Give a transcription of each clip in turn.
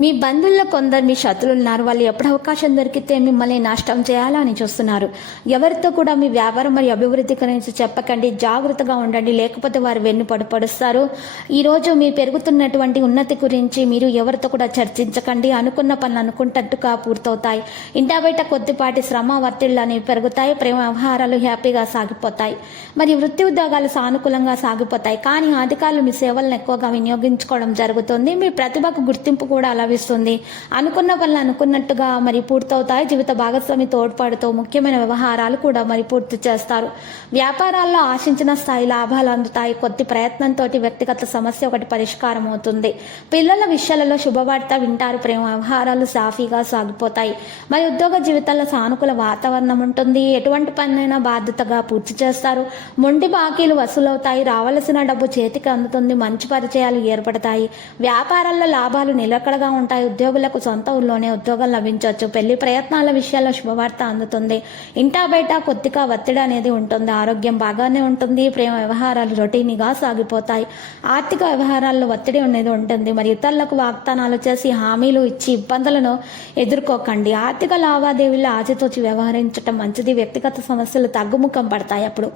మీ బంధువుల్లో కొందరు మీ శత్రువులు ఉన్నారు. వాళ్ళు ఎప్పుడు అవకాశం దొరికితే మిమ్మల్ని నష్టం చేయాలని చూస్తున్నారు. ఎవరితో కూడా మీ వ్యాపారం మరియు అభివృద్ధి గురించి చెప్పకండి. జాగ్రత్తగా ఉండండి. లేకపోతే వారు వెన్ను పడుపడుస్తారు ఈరోజు మీరు పెరుగుతున్నటువంటి ఉన్నతి గురించి మీరు ఎవరితో కూడా చర్చించకండి. అనుకున్న పనులు అనుకుంటట్టుగా పూర్తవుతాయి. ఇంటా బయట కొద్దిపాటి శ్రమ ఒత్తిళ్ళు అనేవి పెరుగుతాయి. ప్రేమ వ్యవహారాలు హ్యాపీగా సాగిపోతాయి. మరియు వృత్తి ఉద్యోగాలు సానుకూలంగా సాగిపోతాయి. కానీ అధికారులు మీ సేవలను ఎక్కువగా వినియోగించుకోవడం జరుగుతుంది. మీ ప్రతిభకు గుర్తింపు కూడా అలా లభిస్తుంది అనుకున్న పనులు అనుకున్నట్టుగా మరి పూర్తవుతాయి. జీవిత భాగస్వామి తోడ్పాటుతో ముఖ్యమైన వ్యవహారాలు కూడా మరి పూర్తి చేస్తారు. వ్యాపారాల్లో ఆశించిన స్థాయి లాభాలు అందుతాయి. కొద్ది ప్రయత్నంతో వ్యక్తిగత సమస్య ఒకటి పరిష్కారం అవుతుంది. పిల్లల విషయాలలో శుభవార్త వింటారు. ప్రేమ వ్యవహారాలు సాఫీగా సాగిపోతాయి. మరి ఉద్యోగ జీవితాల్లో సానుకూల వాతావరణం ఉంటుంది. ఎటువంటి పనైనా బాధ్యతగా పూర్తి చేస్తారు. మొండి బాకీలు వసూలవుతాయి. రావలసిన డబ్బు చేతికి అందుతుంది. మంచి పరిచయాలు ఏర్పడతాయి. వ్యాపారాల్లో లాభాలు నిలకడగా ఉంటాయి. ఉద్యోగులకు సొంత ఊళ్ళోనే ఉద్యోగం లభించవచ్చు. పెళ్ళి ప్రయత్నాల విషయాల్లో శుభవార్త అందుతుంది. ఇంటా బయట కొద్దిగా ఒత్తిడి అనేది ఉంటుంది. ఆరోగ్యం బాగానే ఉంటుంది. ప్రేమ వ్యవహారాలు రొటీన్గా సాగిపోతాయి. ఆర్థిక వ్యవహారాల్లో ఒత్తిడి అనేది ఉంటుంది. మరి ఇతరులకు వాగ్దానాలు చేసి హామీలు ఇచ్చి ఇబ్బందులను ఎదుర్కోకండి. ఆర్థిక లావాదేవీలు ఆచితూచి వ్యవహరించడం మంచిది. వ్యక్తిగత సమస్యలు తగ్గుముఖం పడతాయి అప్పుడు.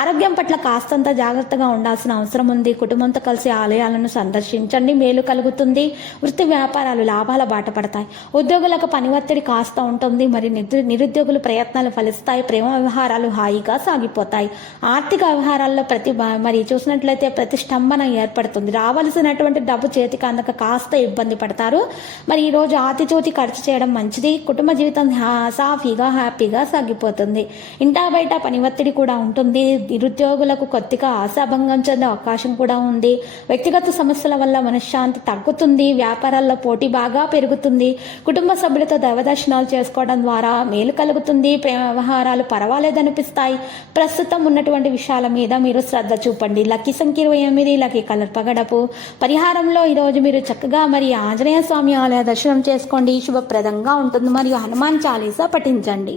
ఆరోగ్యం పట్ల కాస్తంత జాగ్రత్తగా ఉండాల్సిన అవసరం ఉంది. కుటుంబంతో కలిసి ఆలయాలను సందర్శించండి. మేలు కలుగుతుంది. వృత్తి వ్యాపార వ్యాపారాలు లాభాల బాట పడతాయి. ఉద్యోగులకు పని ఒత్తిడి కాస్త ఉంటుంది. మరి నిరుద్యోగుల నిరుద్యోగులు ప్రయత్నాలు ఫలిస్తాయి. ప్రేమ వ్యవహారాలు హాయిగా సాగిపోతాయి. ఆర్థిక వ్యవహారాల్లో ప్రతి మరి చూసినట్లయితే ప్రతిష్టంభన ఏర్పడుతుంది. రావలసినటువంటి డబ్బు చేతికి అందక కాస్త ఇబ్బంది పడతారు. మరి ఈరోజు ఆతిచూతి ఖర్చు చేయడం మంచిది. కుటుంబ జీవితం హా- సాఫీగా హ్యాపీగా సాగిపోతుంది. ఇంటా బయట పని ఒత్తిడి కూడా ఉంటుంది. నిరుద్యోగులకు కొద్దిగా ఆశాభంగం చెందే అవకాశం కూడా ఉంది. వ్యక్తిగత సమస్యల వల్ల మనశ్శాంతి తగ్గుతుంది. వ్యాపారాల్లో పోటీ బాగా పెరుగుతుంది. కుటుంబ సభ్యులతో దైవదర్శనాలు చేసుకోవడం ద్వారా మేలు కలుగుతుంది. ప్రేమ వ్యవహారాలు పర్వాలేదనిపిస్తాయి. ప్రస్తుతం ఉన్నటువంటి విషయాల మీద మీరు శ్రద్ధ చూపండి. లక్కీ సంఖ్య ఇరవై ఎనిమిది లక్కీ కలర్ పగడపు. పరిహారంలో ఈరోజు మీరు చక్కగా మరి ఆంజనేయ స్వామి ఆలయ దర్శనం చేసుకోండి. శుభప్రదంగా ఉంటుంది. మరియు హనుమాన్ చాలీసా పఠించండి.